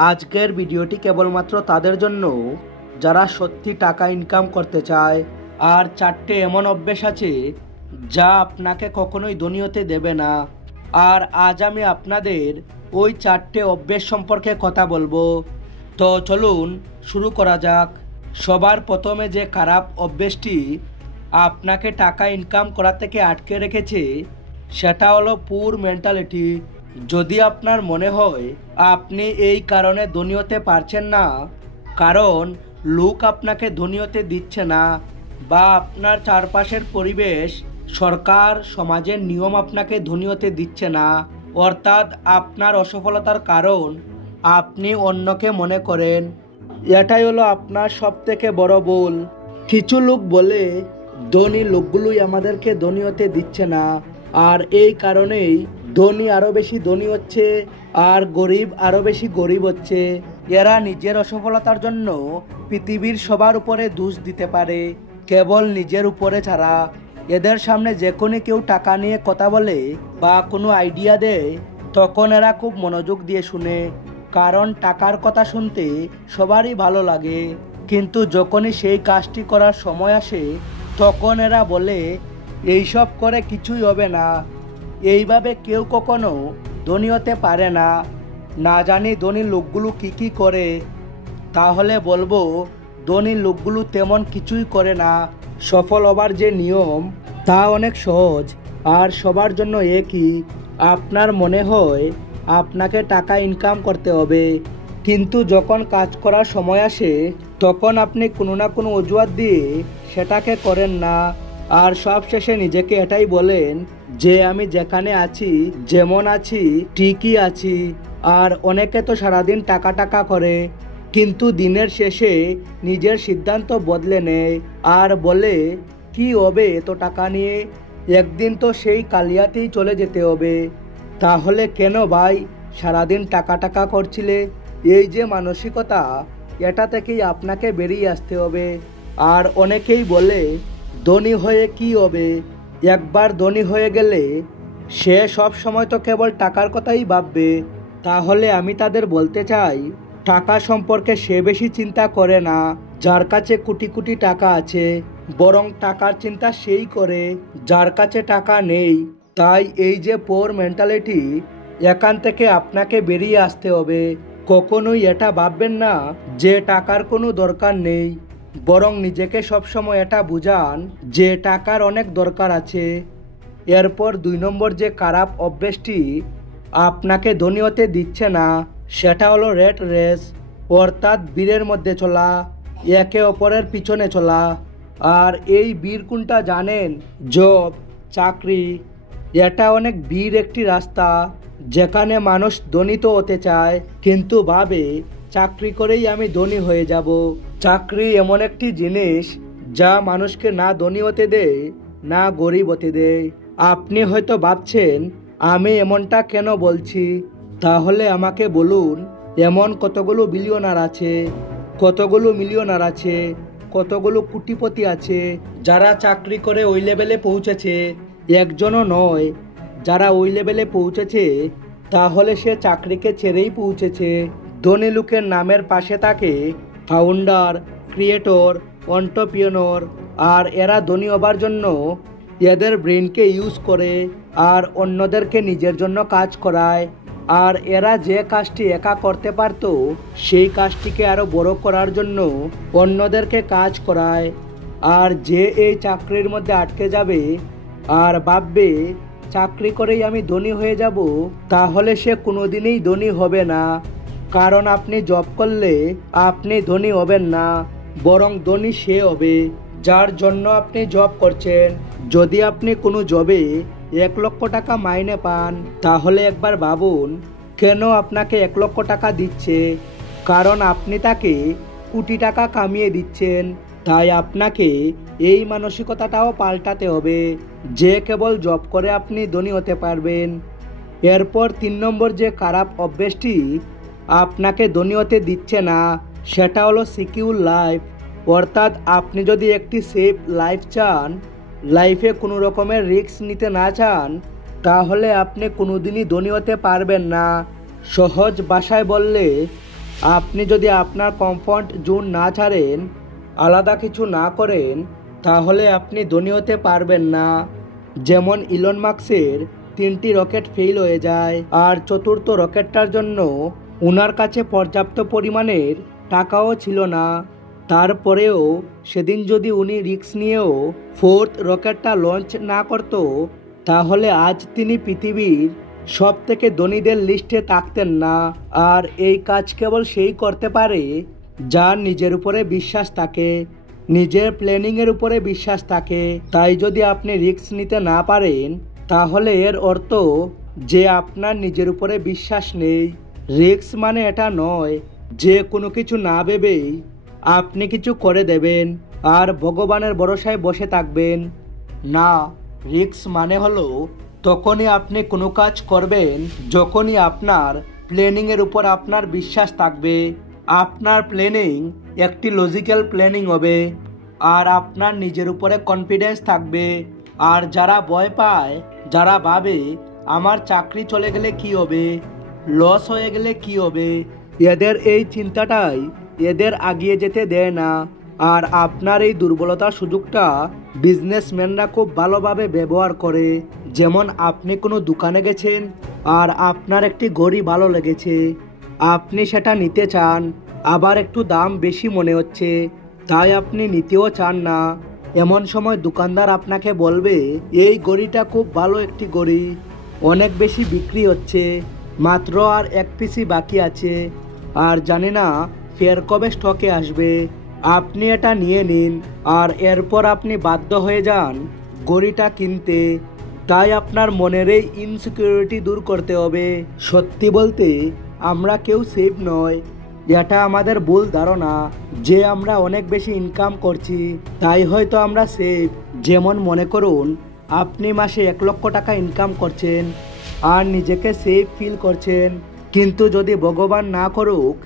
আজকের ভিডিওটি কেবলমাত্র তাদের জন্য যারা সত্যি টাকা ইনকাম করতে চায়। আর 4টে এমন অভ্যেস আছে যা আপনাকে কখনোই ধনী হতে দেবে না। আর আজ আমি আপনাদের ওই 4টে অভ্যেস সম্পর্কে কথা বলবো। তো চলুন শুরু করা যাক। সবার প্রথমে যে খারাপ অভ্যেসটি আপনাকে টাকা ইনকাম করা থেকে আটকে রেখেছে সেটা হলো পুর মেন্টালিটি। যদি আপনার মনে হয় আপনি এই কারণে ধনী হতে পারছেন না কারণ লোক আপনাকে ধনী হতে দিচ্ছে না, বা আপনার চারপাশের পরিবেশ, সরকার, সমাজের নিয়ম আপনাকে ধনী হতে দিচ্ছে না, অর্থাৎ আপনার অসফলতার কারণ আপনি অন্যকে মনে করেন, এটাই হলো আপনার সবথেকে বড় ভুল। কিছু লোক বলে ধনী লোকগুলোই আমাদেরকে ধনী হতে দিচ্ছে না, আর এই কারণেই ধনী আরও বেশি ধনী হচ্ছে আর গরিব আরও বেশি গরিব হচ্ছে। এরা নিজের অসফলতার জন্য পৃথিবীর সবার উপরে দোষ দিতে পারে, কেবল নিজের উপরে ছাড়া। এদের সামনে যখনই কেউ টাকা নিয়ে কথা বলে বা কোনো আইডিয়া দেয় তখন এরা খুব মনোযোগ দিয়ে শুনে, কারণ টাকার কথা শুনতে সবারই ভালো লাগে। কিন্তু যখনই সেই কাজটি করার সময় আসে তখন এরা বলে এইসব করে কিছুই হবে না। এইভাবে কেউ কখনো ধনী হতে পারে না। না জানি ধনী লোকগুলো কি করে, তাহলে বলবো ধনী লোকগুলো তেমন কিছুই করে না। সফল হবার যে নিয়ম তা অনেক সহজ আর সবার জন্য একই। আপনার মনে হয় আপনাকে টাকা ইনকাম করতে হবে, কিন্তু যখন কাজ করার সময় আসে তখন আপনি কোনো না কোনো অজুহাত দিয়ে সেটাকে করেন না। আর সব শেষে নিজেকে এটাই বলেন যে আমি যেখানে আছি, যেমন আছি ঠিকই আছি। আর অনেকে তো সারাদিন টাকা টাকা করে, কিন্তু দিনের শেষে নিজের সিদ্ধান্ত বদলে নেয় আর বলে কি হবে এত টাকা নিয়ে, একদিন তো সেই কালিয়াতেই চলে যেতে হবে। তাহলে কেন ভাই সারাদিন টাকা টাকা করছিলে? এই যে মানসিকতা, এটা থেকেই আপনাকে বেরিয়ে আসতে হবে। আর অনেকেই বলে ধনী হয়ে কি হবে, একবার ধনী হয়ে গেলে সে সব সময় তো কেবল টাকার কথাই ভাববে। তাহলে আমি তাদের বলতে চাই টাকা সম্পর্কে সে বেশি চিন্তা করে না যার কাছে কোটি কোটি টাকা আছে, বরং টাকার চিন্তা সেই করে যার কাছে টাকা নেই। তাই এই যে পোর মেন্টালিটি, এখান থেকে আপনাকে বেরিয়ে আসতে হবে। কখনোই এটা ভাববেন না যে টাকার কোনো দরকার নেই, বরং নিজেকে সবসময় এটা বুঝান যে টাকার অনেক দরকার আছে। এরপর 2 নম্বর যে খারাপ অভ্যেসটি আপনাকে ধনী হতে দিচ্ছে না সেটা হলো রেট রেস, অর্থাৎ বীরের মধ্যে চলা, একে অপরের পিছনে চলা। আর এই বীর কোনটা জানেন? জব, চাকরি। এটা অনেক বীর একটি রাস্তা যেখানে মানুষ ধনী তো হতে চায় কিন্তু ভাবে চাকরি করেই আমি ধনী হয়ে যাব। চাকরি এমন একটি জিনিস যা মানুষকে না ধনী হতে দেয় না গরিব হতে দেয়। আপনি হয়তো ভাবছেন আমি এমনটা কেন বলছি, তাহলে আমাকে বলুন এমন কতগুলো বিলিয়নার আছে, কতগুলো মিলিয়নার আছে, কতগুলো কোটিপতি আছে যারা চাকরি করে ওই লেভেলে পৌঁছেছে। একজনও নয়। যারা ওই লেভেলে পৌঁছেছে তাহলে সে চাকরিকে ছেড়েই পৌঁছেছে। ধনী লোকের নামের পাশে থাকে ফাউন্ডার, ক্রিয়েটর, অন্টারপ্রেনিউর। আর এরা ধনী হবার জন্য এদের ব্রেনকে ইউজ করে আর অন্যদেরকে নিজের জন্য কাজ করায়। আর এরা যে কাজটি একা করতে পারতো সেই কাজটিকে আরো বড় করার জন্য অন্যদেরকে কাজ করায়। আর যে এই চাকরির মধ্যে আটকে যাবে আর ভাববে চাকরি করেই আমি ধনী হয়ে যাব, তাহলে সে কোনোদিনই ধনী হবে না। কারণ আপনি জব করলে আপনি ধনী হবেন না, বরং ধনী সে হবে যার জন্য আপনি জব করছেন। যদি আপনি কোনো জবে 1 লক্ষ টাকা মাইনে পান তাহলে একবার ভাবুন কেন আপনাকে 1 লক্ষ টাকা দিচ্ছে, কারণ আপনি তাকে কোটি টাকা কামিয়ে দিচ্ছেন। তাই আপনাকে এই মানসিকতাটাও পাল্টাতে হবে যে কেবল জব করে আপনি ধনী হতে পারবেন। এরপর 3 নম্বর যে খারাপ অভ্যেসটি আপনাকে ধনী হতে দিচ্ছে না সেটা হলো সিকিউর লাইফ, অর্থাৎ আপনি যদি একটি সেফ লাইফ চান, লাইফে কোনো রকমের রিস্ক নিতে না চান, তাহলে আপনি কোনোদিনই ধনী হতে পারবেন না। সহজ ভাষায় বললে আপনি যদি আপনার কমফর্ট জোন না ছাড়েন, আলাদা কিছু না করেন, তাহলে আপনি ধনী হতে পারবেন না। যেমন ইলন মাস্কের 3টি রকেট ফেল হয়ে যায়, আর চতুর্থ রকেটটার জন্য ওনার কাছে পর্যাপ্ত পরিমাণের টাকাও ছিল না। তারপরেও সেদিন যদি উনি রিস্ক নিয়েও 4th রকেটটা লঞ্চ না করতো, তাহলে আজ তিনি পৃথিবীর সব থেকে ধনীদের লিস্টে থাকতেন না। আর এই কাজ কেবল সেই করতে পারে যার নিজের উপরে বিশ্বাস থাকে, নিজের প্ল্যানিংয়ের উপরে বিশ্বাস থাকে। তাই যদি আপনি রিস্ক নিতে না পারেন, তাহলে এর অর্থ যে আপনার নিজের উপরে বিশ্বাস নেই। রিস্ক মানে এটা নয় যে কোনো কিছু না ভেবেই আপনি কিছু করে দেবেন আর ভগবানের ভরসায় বসে থাকবেন। না, রিস্ক মানে হলো তখনই আপনি কোনো কাজ করবেন যখনই আপনার প্ল্যানিংয়ের উপর আপনার বিশ্বাস থাকবে, আপনার প্ল্যানিং একটি লজিক্যাল প্ল্যানিং হবে, আর আপনার নিজের উপরে কনফিডেন্স থাকবে। আর যারা ভয় পায়, যারা ভাবে আমার চাকরি চলে গেলে কি হবে, লস হয়ে গেলে কি হবে, এদের এই চিন্তাটাই এদের আগিয়ে যেতে দেয় না। আর আপনার এই দুর্বলতার সুযোগটা বিজনেসম্যানরা খুব ভালোভাবে ব্যবহার করে। যেমন আপনি কোনো দোকানে গেছেন আর আপনার একটি ঘড়ি ভালো লেগেছে, আপনি সেটা নিতে চান, আবার একটু দাম বেশি মনে হচ্ছে, তাই আপনি নিতেও চান না। এমন সময় দোকানদার আপনাকে বলবে, এই ঘড়িটা খুব ভালো একটি ঘড়ি, অনেক বেশি বিক্রি হচ্ছে, মাত্র আর 1 পিসই বাকি আছে, আর জানি না ফের কবে স্টকে আসবে, আপনি এটা নিয়ে নিন। আর এরপর আপনি বাধ্য হয়ে যান ঘড়িটা কিনতে। তাই আপনার মনের এই ইনসিকিউরিটি দূর করতে হবে। সত্যি বলতে আমরা কেউ সেফ নয়, এটা আমাদের ভুল ধারণা যে আমরা অনেক বেশি ইনকাম করছি তাই হয়তো আমরা সেফ। যেমন মনে করুন আপনি মাসে 1 লক্ষ টাকা ইনকাম করছেন আর নিজেকে সেফ ফিল করছেন, কিন্তু যদি ভগবান না করুক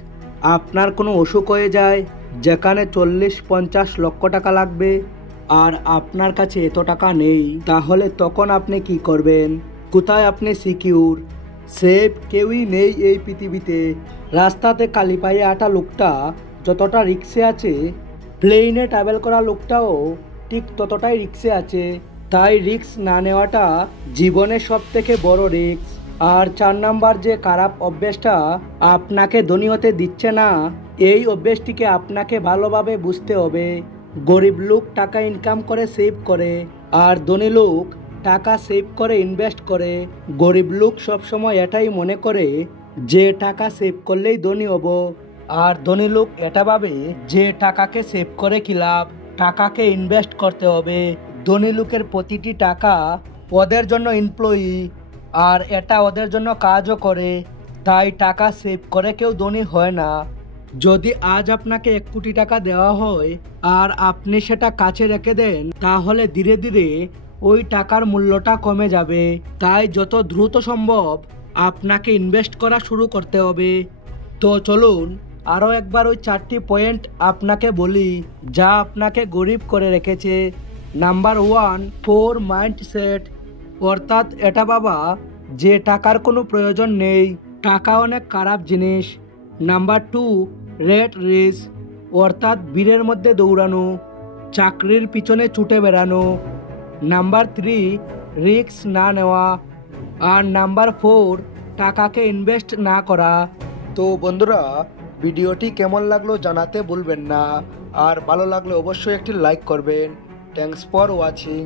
আপনার কোনো অসুখ হয়ে যায় যেখানে 40-50 লক্ষ টাকা লাগবে আর আপনার কাছে এত টাকা নেই, তাহলে তখন আপনি কি করবেন? কোথায় আপনি সিকিউর? সেফ কেউই নেই এই পৃথিবীতে। রাস্তাতে কালি পায়ে হাঁটা লোকটা যতটা রিক্সে আছে, প্লেনে ট্রাভেল করা লোকটাও ঠিক ততটাই রিক্সে আছে। তাই রিস্ক না নেওয়াটা জীবনের সব থেকে বড় রিস্ক। আর 4 নাম্বার যে খারাপ অভ্যেসটা আপনাকে ধনী হতে দিচ্ছে না, এই অভ্যেসটিকে আপনাকে ভালোভাবে বুঝতে হবে। গরিব লোক টাকা ইনকাম করে সেভ করে, আর ধনী লোক টাকা সেভ করে ইনভেস্ট করে। গরিব লোক সবসময় এটাই মনে করে যে টাকা সেভ করলেই ধনী হব, আর ধনী লোক এটা ভাবে যে টাকাকে সেভ করে কি লাভ, টাকাকে ইনভেস্ট করতে হবে। ধনী লোকের প্রতিটি টাকা ওদের জন্য এমপ্লয়ি, আর এটা ওদের জন্য কাজও করে। তাই টাকা সেভ করে কেউ ধনী হয় না। যদি আজ আপনাকে 1 কোটি টাকা দেওয়া হয় আর আপনি সেটা কাছে রেখে দেন, তাহলে ধীরে ধীরে ওই টাকার মূল্যটা কমে যাবে। তাই যত দ্রুত সম্ভব আপনাকে ইনভেস্ট করা শুরু করতে হবে। তো চলুন আরও একবার ওই 4টি পয়েন্ট আপনাকে বলি যা আপনাকে গরিব করে রেখেছে। নাম্বার 1, পোর মাইন্ডসেট, অর্থাৎ এটা বাবা যে টাকার কোনো প্রয়োজন নেই, টাকা অনেক খারাপ জিনিস। নাম্বার 2, রেট রেস, অর্থাৎ ভিড়ের মধ্যে দৌড়ানো, চাকরির পিছনে ছুটে বেড়ানো। নাম্বার 3, রিস্ক না নেওয়া। আর নাম্বার 4, টাকাকে ইনভেস্ট না করা। তো বন্ধুরা, ভিডিওটি কেমন লাগলো জানাতে ভুলবেন না, আর ভালো লাগলে অবশ্যই একটি লাইক করবেন। Thanks for watching.